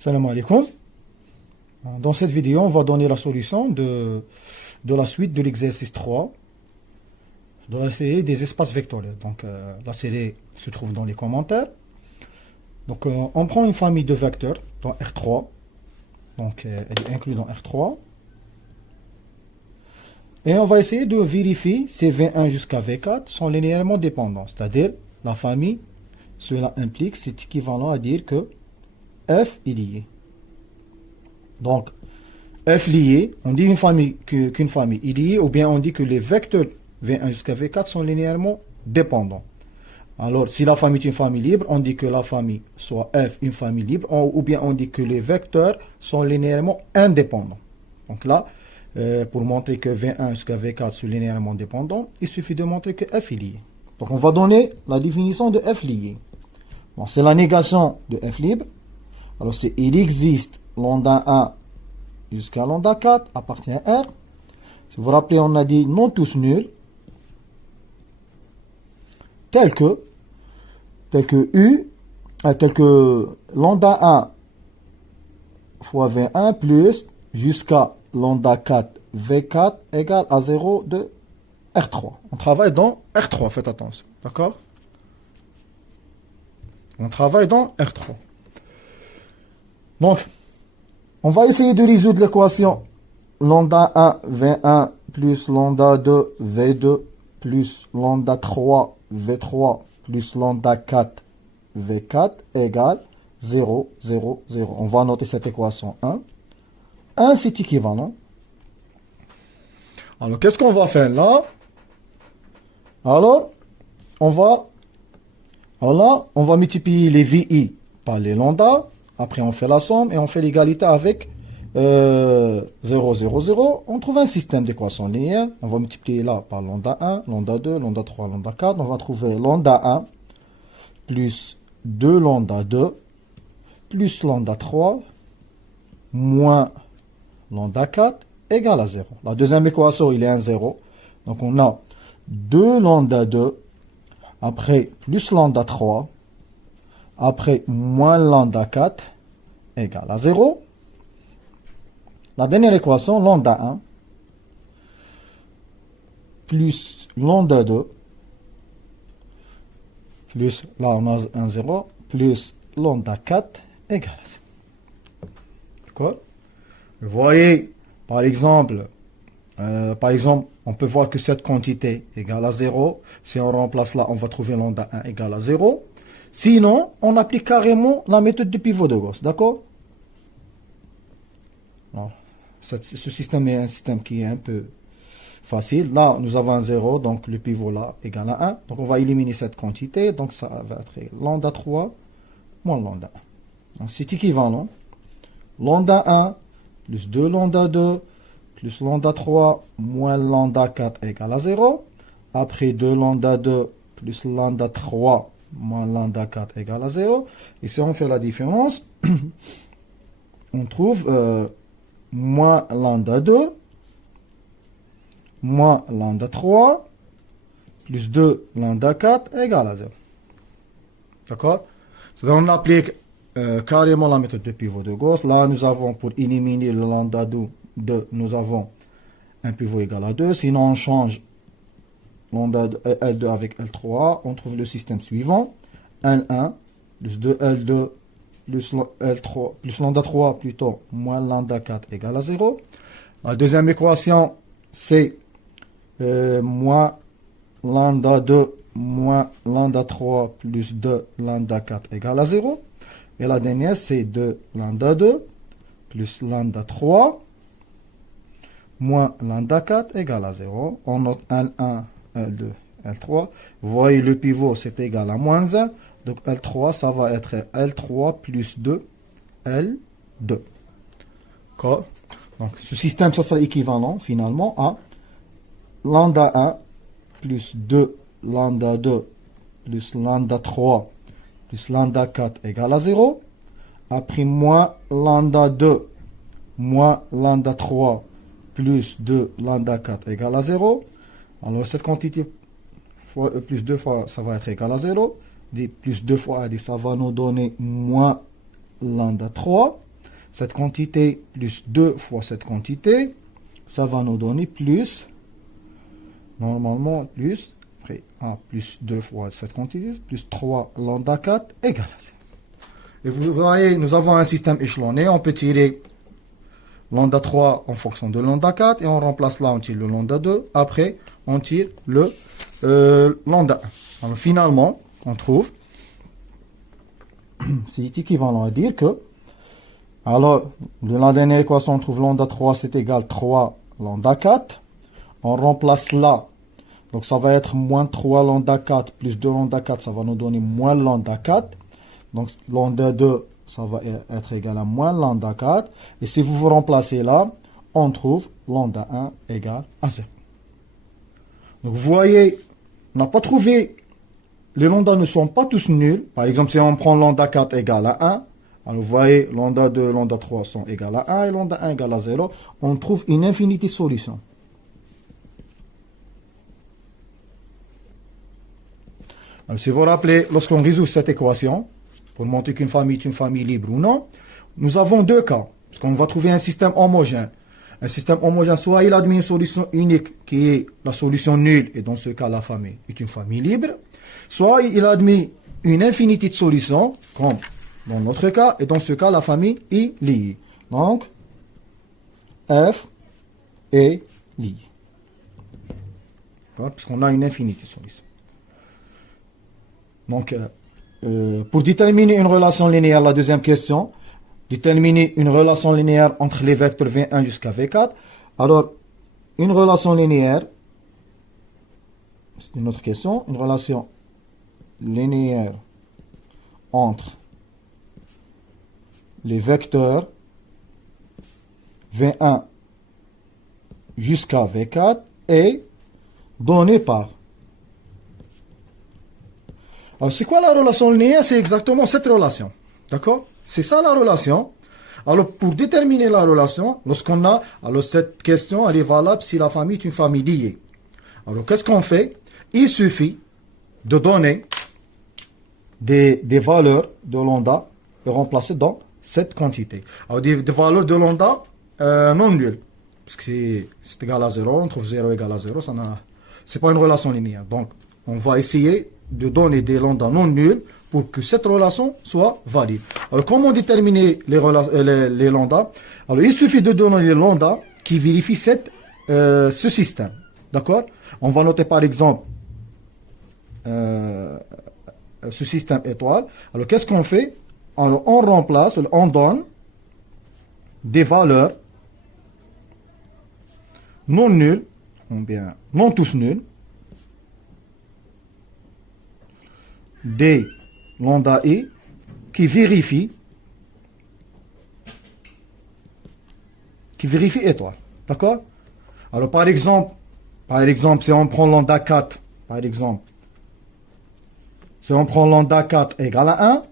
Salam alaikum. Dans cette vidéo, on va donner la solution de la suite de l'exercice 3 de la série des espaces vectoriels. Donc, la série se trouve dans les commentaires. Donc, on prend une famille de vecteurs dans R3. Donc, elle est inclue dans R3. Et on va essayer de vérifier si V1 jusqu'à V4 sont linéairement dépendants. C'est-à-dire, la famille, cela implique, c'est équivalent à dire que F est lié. Donc, F lié, on dit qu'une famille est liée, ou bien on dit que les vecteurs V1 jusqu'à V4 sont linéairement dépendants. Alors, si la famille est une famille libre, on dit que la famille soit F une famille libre, ou bien on dit que les vecteurs sont linéairement indépendants. Donc là, pour montrer que V1 jusqu'à V4 sont linéairement dépendants, il suffit de montrer que F est lié. Donc on va donner la définition de F lié. Bon, c'est la négation de F libre. Alors c'est il existe lambda 1 jusqu'à lambda 4 appartient à R. Si vous vous rappelez, on a dit non tous nuls, tel que lambda 1 fois V1 plus jusqu'à lambda 4 V4 égale à 0 de R3. On travaille dans R3, faites attention, d'accord? On travaille dans R3. Donc, on va essayer de résoudre l'équation lambda 1 V1 plus lambda 2 V2 plus lambda 3 V3 plus lambda 4 V4 égale 0, 0, 0. On va noter cette équation 1. 1, c'est équivalent. Alors, qu'est-ce qu'on va faire là? Alors, on va multiplier les VI par les lambda. Après, on fait la somme et on fait l'égalité avec 0, 0, 0. On trouve un système d'équations linéaires. On va multiplier là par lambda 1, lambda 2, lambda 3, lambda 4. On va trouver lambda 1 plus 2 lambda 2 plus lambda 3 moins lambda 4 égale à 0. La deuxième équation, il est un 0. Donc, on a 2 lambda 2 après plus lambda 3 après moins lambda 4 égale à 0. La dernière équation, lambda 1 plus lambda 2 plus, là on a un 0, plus lambda 4 égale à 0. D'accord? Vous voyez, par exemple, on peut voir que cette quantité égale à 0. Si on remplace là, on va trouver lambda 1 égale à 0. Sinon, on applique carrément la méthode de pivot de Gauss. D'accord? Ce système est un système qui est un peu facile. Là, nous avons un 0, donc le pivot là égale à 1. Donc, on va éliminer cette quantité. Donc, ça va être lambda 3 moins lambda 1. Donc, c'est équivalent. Lambda 1 plus 2 lambda 2 plus lambda 3 moins lambda 4 égale à 0. Après 2 lambda 2 plus lambda 3 moins lambda 4 égale à 0. Et si on fait la différence, on trouve moins lambda 2 moins lambda 3 plus 2 lambda 4 égale à 0. D'accord? On applique carrément la méthode de pivot de Gauss. Là, nous avons, pour éliminer le lambda 2, nous avons un pivot égal à 2. Sinon, on change lambda L2 avec L3. On trouve le système suivant. L1 plus 2L2 plus L3 plus lambda 3 plutôt moins lambda 4 égale à 0. La deuxième équation, c'est moins lambda 2 moins lambda 3 plus 2 lambda 4 égale à 0. Et la dernière, c'est 2 lambda 2 plus lambda 3 moins lambda 4 égale à 0. On note L1, L2, L3. Vous voyez, le pivot, c'est égal à moins 1. Donc L3, ça va être L3 plus 2, L2. D'accord? Donc ce système, ça sera équivalent finalement à lambda 1 plus 2 lambda 2 plus lambda 3 plus lambda 4 égale à 0. Après moins lambda 2 moins lambda 3 plus 2 lambda 4 égale à 0. Alors cette quantité plus 2 fois, ça va être égal à 0. Plus 2 fois, ça va nous donner moins lambda 3. cette quantité plus 2 fois cette quantité, ça va nous donner plus, normalement plus, après, plus 2 fois cette quantité, plus 3 lambda 4 égale à 0. Et vous voyez, nous avons un système échelonné, on peut tirer lambda 3 en fonction de lambda 4, et on remplace là, on tire le lambda 2, après on tire le lambda 1. Alors finalement, on trouve, c'est équivalent à dire que, alors, de la dernière équation, on trouve lambda 3, c'est égal à 3 lambda 4. On remplace là. Donc, ça va être moins 3 lambda 4 plus 2 lambda 4, ça va nous donner moins lambda 4. Donc, lambda 2, ça va être égal à moins lambda 4. Et si vous vous remplacez là, on trouve lambda 1 égal à 0. Donc, vous voyez, on n'a pas trouvé, les lambda ne sont pas tous nuls. Par exemple, si on prend lambda 4 égal à 1, alors vous voyez, lambda 2, lambda 3 sont égales à 1 et lambda 1 égale à 0. On trouve une infinité de solutions. Alors, si vous vous rappelez, lorsqu'on résout cette équation, pour montrer qu'une famille est une famille libre ou non, nous avons deux cas. Parce qu'on va trouver un système homogène. Un système homogène, soit il admet une solution unique qui est la solution nulle, et dans ce cas, la famille est une famille libre. Soit il admet une infinité de solutions, comme dans notre cas, et dans ce cas, la famille est liée. Donc, F est liée. Puisqu'on a une infinité de solutions. Donc, pour déterminer une relation linéaire, la deuxième question, déterminer une relation linéaire entre les vecteurs V1 jusqu'à V4. Alors, une relation linéaire, c'est une autre question, une relation linéaire entre les vecteurs V1 jusqu'à V4 est donnée par. Alors, c'est quoi la relation linéaire? C'est exactement cette relation. D'accord? C'est ça la relation. Alors, pour déterminer la relation, lorsqu'on a, alors cette question, elle est valable si la famille est une famille liée. Alors, qu'est-ce qu'on fait? Il suffit de donner des valeurs de lambda et remplacer dans cette quantité. Alors, des valeurs de lambda non nulles. Parce que c'est égal à 0, on trouve 0 égal à 0, ça c'est pas une relation linéaire. Donc, on va essayer de donner des lambda non nuls pour que cette relation soit valide. Alors, comment déterminer les lambda? Alors, il suffit de donner les lambda qui vérifient ce système. D'accord? On va noter par exemple ce système étoile. Alors, qu'est-ce qu'on fait? Alors, on remplace, on donne des valeurs non nulles, ou bien non tous nuls, des lambda i qui vérifie étoile. D'accord? Alors, par exemple, si on prend lambda 4, par exemple, si on prend lambda 4 égale à 1,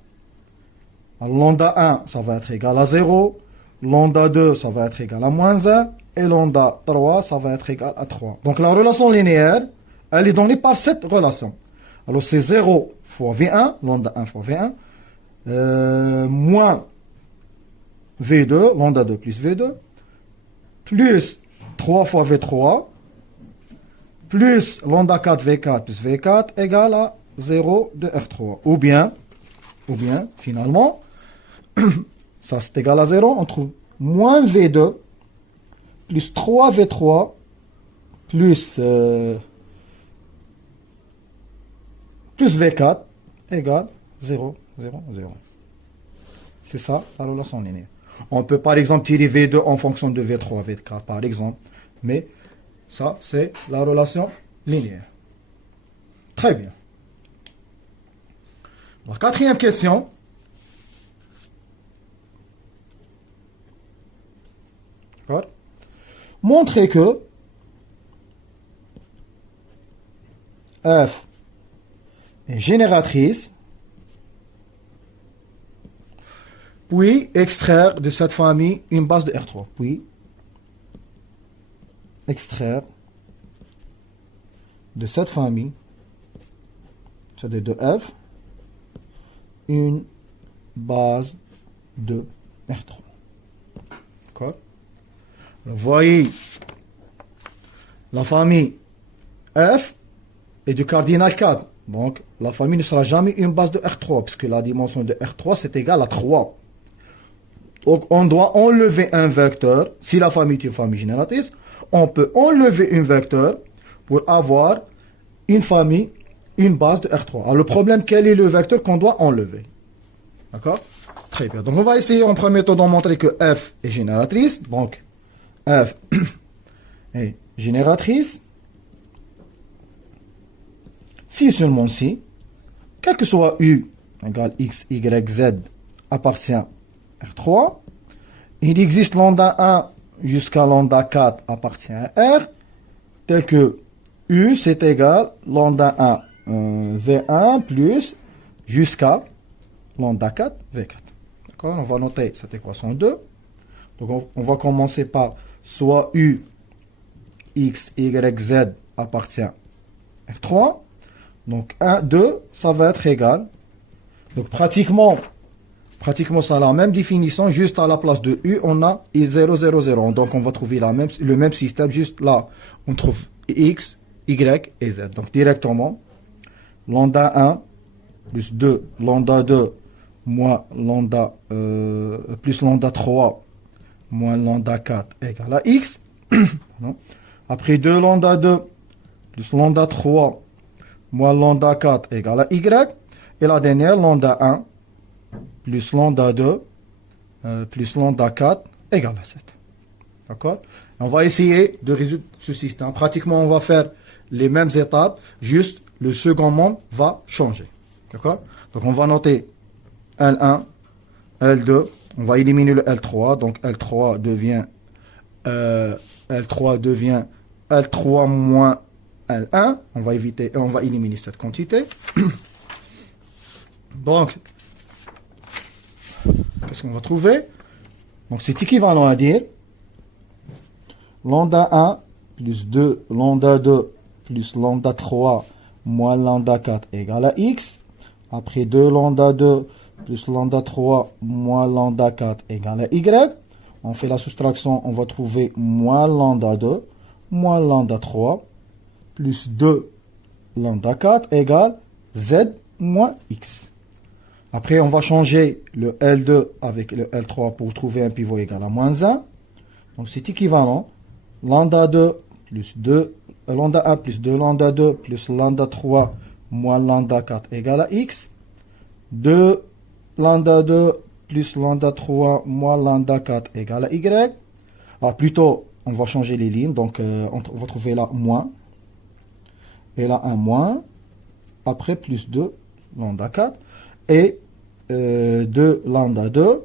alors lambda 1, ça va être égal à 0, lambda 2, ça va être égal à moins 1, et lambda 3, ça va être égal à 3. Donc, la relation linéaire, elle est donnée par cette relation. Alors, c'est 0 fois V1, lambda 1 fois V1, moins V2, lambda 2 plus V2, plus 3 fois V3, plus lambda 4 V4 plus V4 égale à 0 de R3. Ou bien, finalement, ça c'est égal à 0, on trouve moins V2 plus 3 V3 plus V4 égale 0, 0, 0. C'est ça la relation linéaire. On peut par exemple tirer V2 en fonction de V3, V4 par exemple. Mais ça, c'est la relation linéaire. Très bien. Alors, quatrième question. D'accord? Montrer que F est génératrice, puis extraire de cette famille une base de R3. Puis extraire de cette famille, c'est-à-dire de F, une base de R3. D'accord? Vous voyez, la famille F est du cardinal 4. Donc, la famille ne sera jamais une base de R3, puisque la dimension de R3, c'est égal à 3. Donc, on doit enlever un vecteur. Si la famille est une famille génératrice, on peut enlever un vecteur pour avoir une famille, une base de R3. Alors, le problème, quel est le vecteur qu'on doit enlever? D'accord? Très bien. Donc, on va essayer en premier temps de montrer que F est génératrice. Donc, F est génératrice. Si seulement si, quel que soit U égale X, Y, Z appartient à R3, il existe lambda 1 jusqu'à lambda 4 appartient à R, tel que U c'est égal lambda 1 V1 plus jusqu'à lambda 4 V4. D'accord? On va noter cette équation 2. Donc on va commencer par soit U, X, Y, Z appartient à R3. Donc 1, 2, ça va être égal. Donc pratiquement ça a la même définition, juste à la place de U, on a I0, 0, 0. Donc on va trouver le même système, juste là, on trouve X, Y et Z. Donc directement, lambda 1 plus 2, lambda 2, moins lambda, plus lambda 3, moins lambda 4 égale à X. Après 2 lambda 2, plus lambda 3, moins lambda 4 égale à Y. Et la dernière, lambda 1, plus lambda 2, plus lambda 4 égale à 7. D'accord? On va essayer de résoudre ce système. Pratiquement, on va faire les mêmes étapes, juste le second membre va changer. D'accord? Donc, on va noter L1, L2. On va éliminer le L3. Donc, L3 devient L3 moins L1. On va éliminer cette quantité. Donc, qu'est-ce qu'on va trouver? Donc, c'est équivalent à dire lambda 1 plus 2, lambda 2 plus lambda 3 moins lambda 4 égale à X. Après 2 lambda 2 plus lambda 3 moins lambda 4 égale à Y. On fait la soustraction, on va trouver moins lambda 2 moins lambda 3 plus 2 lambda 4 égale Z moins X. Après, on va changer le L2 avec le L3 pour trouver un pivot égal à moins 1. Donc, c'est équivalent. Lambda 2 plus 2, lambda 1 plus 2 lambda 2 plus lambda 3 moins lambda 4 égale à X. 2 lambda 2 plus lambda 3 moins lambda 4 égale à Y. Ah, plutôt, on va changer les lignes. Donc, on va trouver là moins. Et là, un moins. Après, plus 2 lambda 4. Et 2 lambda 2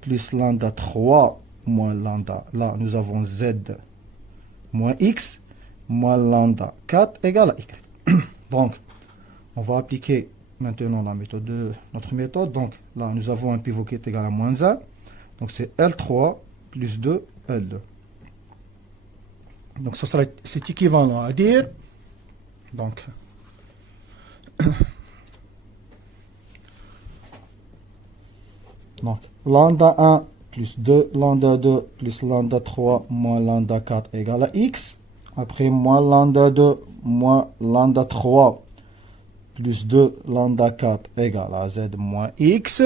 plus lambda 3 moins lambda. Là, nous avons Z moins X moins lambda 4 égale à Y. Donc, on va appliquer maintenant notre méthode. Donc, là, nous avons un pivot qui est égal à moins 1. Donc, c'est L3 plus 2 L2. Donc, c'est équivalent à dire. Donc, lambda 1 plus 2 lambda 2 plus lambda 3 moins lambda 4 égale à X. Après, moins lambda 2 moins lambda 3 plus 2 lambda 4 égale à Z moins X.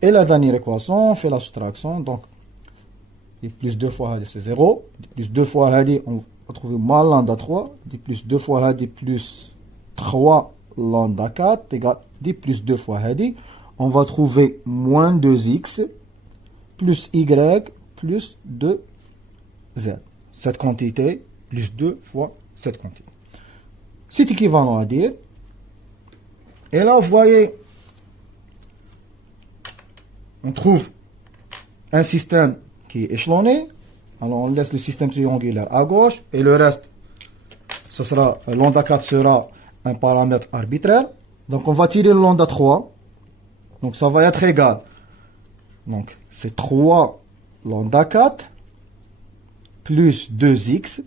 Et la dernière équation, on fait la soustraction. Donc, plus 2 fois HD, c'est 0. Plus 2 fois HD, on va trouver moins lambda 3. Plus 2 fois HD plus 3 lambda 4 égale D plus 2 fois HD. On va trouver moins 2x plus y plus 2z. Cette quantité plus 2 fois cette quantité. C'est équivalent à dire. Et là, vous voyez, on trouve un système qui est échelonné. Alors, on laisse le système triangulaire à gauche. Et le reste, ce sera, lambda 4 sera un paramètre arbitraire. Donc, on va tirer le lambda 3. Donc, ça va être égal. Donc, c'est 3 lambda 4 plus 2x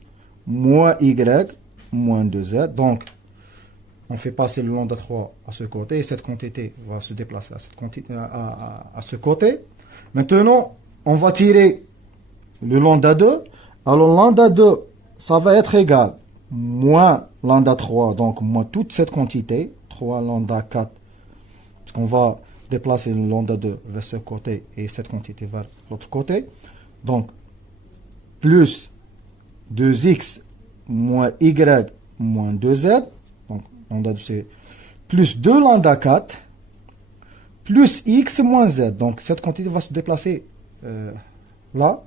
moins y moins 2z. Donc, on fait passer le lambda 3 à ce côté. Et cette quantité va se déplacer à ce côté. Maintenant, on va tirer le lambda 2. Alors, lambda 2, ça va être égal moins lambda 3, donc moins toute cette quantité, 3 lambda 4, parce qu'on va déplacer le lambda 2 vers ce côté et cette quantité vers l'autre côté. Donc, plus 2x moins y moins 2z, donc lambda 2 c'est plus 2 lambda 4, plus x moins z. Donc, cette quantité va se déplacer là.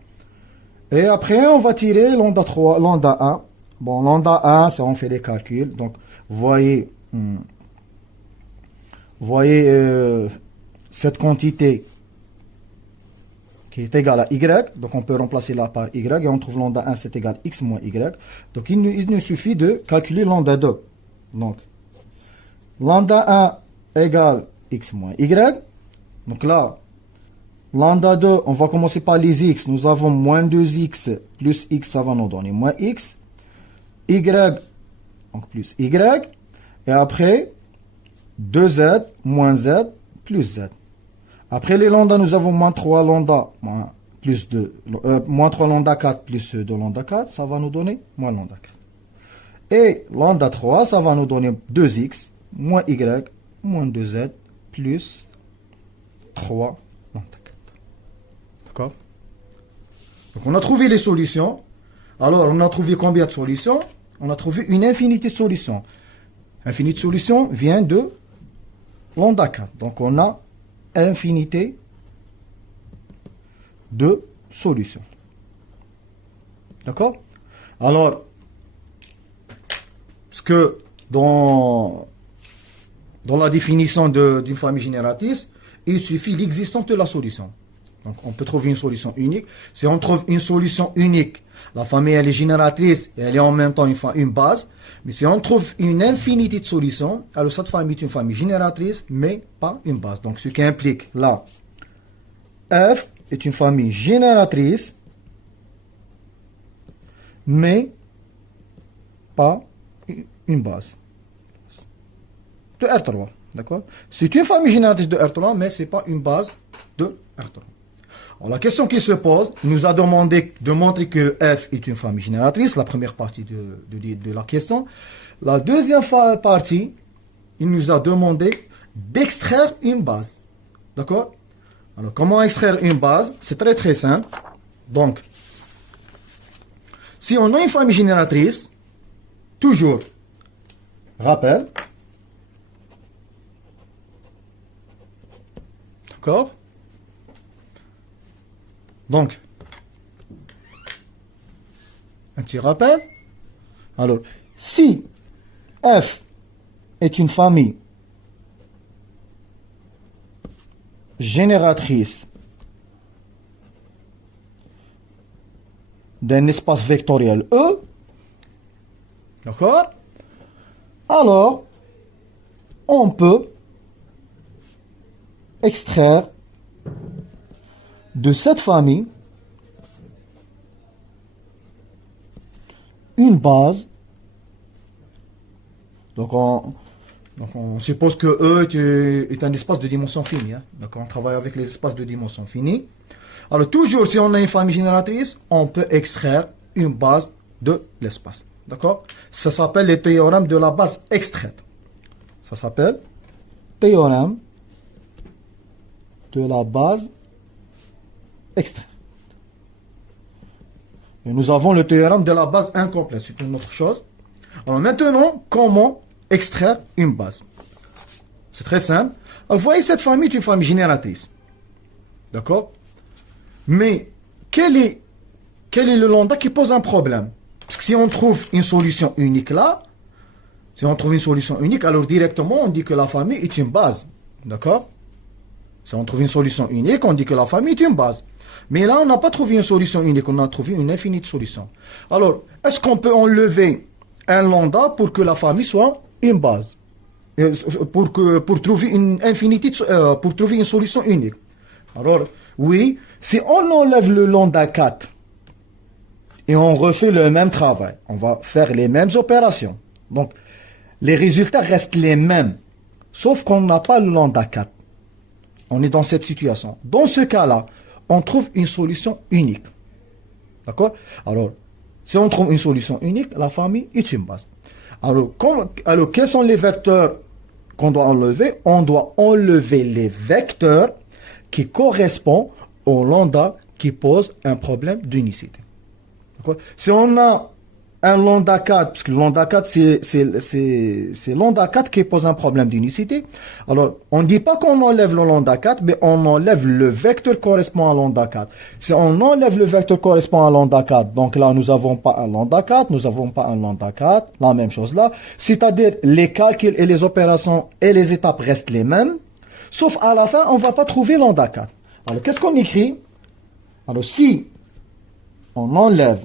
Et après, on va tirer lambda 3, lambda 1. Bon, lambda 1, ça on fait les calculs. Donc, voyez cette quantité qui est égale à y. Donc, on peut remplacer là par y. Et on trouve lambda 1, c'est égal à x moins y. Donc, il nous suffit de calculer lambda 2. Donc, lambda 1 égale x moins y. Donc là, lambda 2, on va commencer par les x. Nous avons moins 2x plus x, ça va nous donner moins x. Y, donc plus y. Et après, 2z moins z plus z. Après les lambda, nous avons moins 3 lambda plus 2, moins 3 lambda 4 plus 2 lambda 4. Ça va nous donner moins lambda 4. Et lambda 3, ça va nous donner 2x moins y moins 2z plus 3 lambda 4. D'accord? Donc on a trouvé les solutions. Alors on a trouvé combien de solutions? On a trouvé une infinité de solutions. Infinité de solutions vient de lambda 4. Donc on a infinité de solutions. D'accord? Alors, parce que dans la définition d'une famille génératrice, il suffit l'existence de la solution. Donc, on peut trouver une solution unique. Si on trouve une solution unique, la famille, elle est génératrice et elle est en même temps une base. Mais si on trouve une infinité de solutions, alors cette famille est une famille génératrice, mais pas une base. Donc, ce qui implique là, F est une famille génératrice, mais pas une base. De R3, d'accord? C'est une famille génératrice de R3, mais ce n'est pas une base de R3. Alors, la question qui se pose, il nous a demandé de montrer que F est une famille génératrice, la première partie de la question. La deuxième partie, il nous a demandé d'extraire une base. D'accord? Alors, comment extraire une base? C'est très très simple. Donc, si on a une famille génératrice, toujours, rappel. D'accord? Donc, un petit rappel. Alors, si F est une famille génératrice d'un espace vectoriel E, d'accord? Alors, on peut extraire de cette famille une base. Donc on suppose que E est un espace de dimension finie. Hein? Donc on travaille avec les espaces de dimension finie. Alors toujours, si on a une famille génératrice, on peut extraire une base de l'espace. D'accord? Ça s'appelle le théorème de la base extraite. Ça s'appelle théorème de la base extraite. Et nous avons le théorème de la base incomplète. C'est une autre chose. Alors maintenant, comment extraire une base? C'est très simple. Alors, vous voyez, cette famille est une famille génératrice. D'accord? Mais quel est le lambda qui pose un problème? Parce que si on trouve une solution unique là, si on trouve une solution unique, alors directement on dit que la famille est une base. D'accord? Si on trouve une solution unique, on dit que la famille est une base. Mais là, on n'a pas trouvé une solution unique, on a trouvé une infinie de solutions. Alors, est-ce qu'on peut enlever un lambda pour que la famille soit une base? Pour trouver une infinité, pour trouver une solution unique. Alors, oui, si on enlève le lambda 4 et on refait le même travail, on va faire les mêmes opérations. Donc, les résultats restent les mêmes, sauf qu'on n'a pas le lambda 4. On est dans cette situation. Dans ce cas-là, on trouve une solution unique. D'accord? Alors, si on trouve une solution unique, la famille est une base. Alors, quels sont les vecteurs qu'on doit enlever? On doit enlever les vecteurs qui correspondent au lambda qui pose un problème d'unicité. Si on a un lambda 4, parce que le lambda 4, c'est lambda 4 qui pose un problème d'unicité, alors on ne dit pas qu'on enlève le lambda 4, mais on enlève le vecteur correspondant à lambda 4. Si on enlève le vecteur correspondant à lambda 4, donc là, nous n'avons pas un lambda 4, nous n'avons pas un lambda 4, la même chose là, c'est-à-dire les calculs et les opérations et les étapes restent les mêmes, sauf à la fin, on ne va pas trouver lambda 4. Alors, qu'est-ce qu'on écrit? Alors, si on enlève,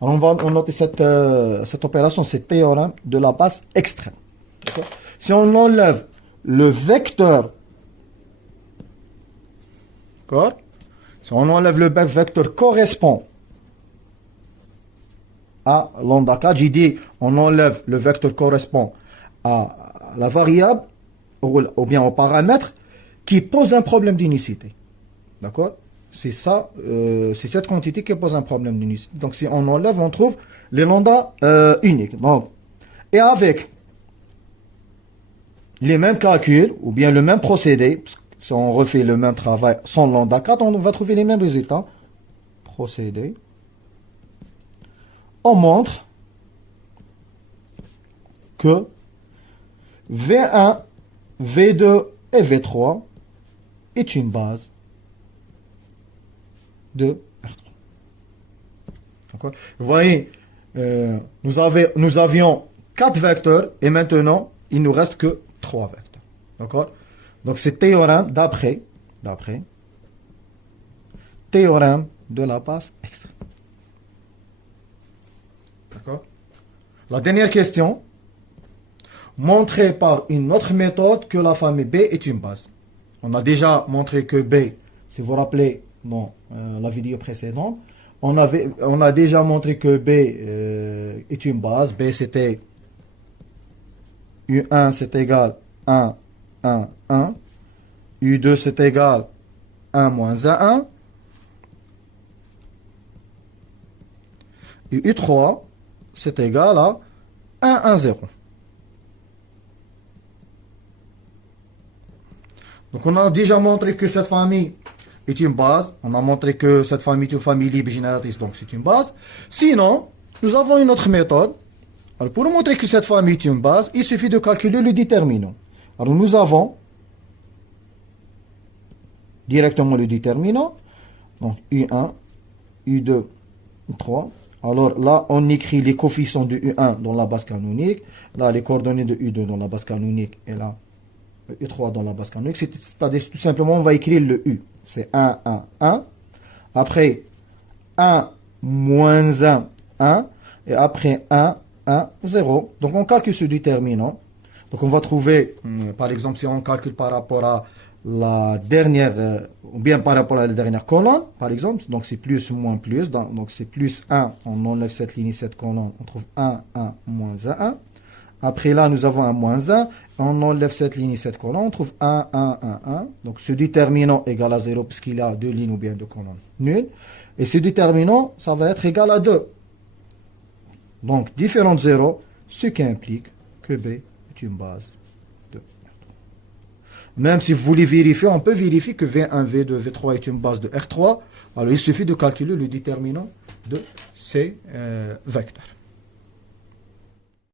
alors on va noter cette opération, c'est théorème de la base extrême. Si on enlève le vecteur, d'accord? Si on enlève le vecteur correspond à lambda 4, j'ai dit on enlève le vecteur correspond à la variable ou bien au paramètre qui pose un problème d'unicité. D'accord? C'est ça, c'est cette quantité qui pose un problème d'unicité. Donc, si on enlève, on trouve les lambda uniques. Donc, et avec les mêmes calculs, ou bien le même procédé, si on refait le même travail sans lambda 4, on va trouver les mêmes résultats. Procédé. On montre que V1, V2 et V3 est une base de R3. D'accord? Vous voyez, nous avions 4 vecteurs et maintenant, il nous reste que 3 vecteurs. D'accord? Donc, c'est théorème d'après théorème de la base extrême. D'accord? La dernière question. Montrer par une autre méthode que la famille B est une base. On a déjà montré que B, si vous vous rappelez, dans la vidéo précédente, on a déjà montré que B est une base. B, c'était U1, c'est égal 1, 1, 1. U2, c'est égal 1 moins 1, 1. Et U3, c'est égal à 1, 1, 0. Donc, on a déjà montré que cette famille est une base. On a montré que cette famille est une famille libre génératrice, donc c'est une base. Sinon, nous avons une autre méthode. Alors, pour montrer que cette famille est une base, il suffit de calculer le déterminant. Alors, nous avons directement le déterminant. Donc, U1, U2, U3. Alors là, on écrit les coefficients de U1 dans la base canonique. Là, les coordonnées de U2 dans la base canonique. Et là, U3 dans la base canonique. C'est-à-dire, tout simplement, on va écrire le U. C'est 1, 1, 1. Après, 1, moins 1, 1. Et après, 1, 1, 0. Donc, on calcule ce déterminant. Donc, on va trouver, par exemple, si on calcule par rapport à la dernière, ou bien par rapport à la dernière colonne, par exemple, donc c'est plus, moins, plus. Donc, c'est plus 1. On enlève cette ligne, cette colonne. On trouve 1, 1, moins 1, 1. Après là, nous avons un moins 1. On enlève cette ligne et cette colonne. On trouve 1, 1, 1, 1. Donc, ce déterminant égal à 0 puisqu'il a deux lignes ou bien deux colonnes nulles. Et ce déterminant, ça va être égal à 2. Donc, différent de 0, ce qui implique que B est une base de R3. Même si vous voulez vérifier, on peut vérifier que V1, V2, V3 est une base de R3. Alors, il suffit de calculer le déterminant de ces vecteurs.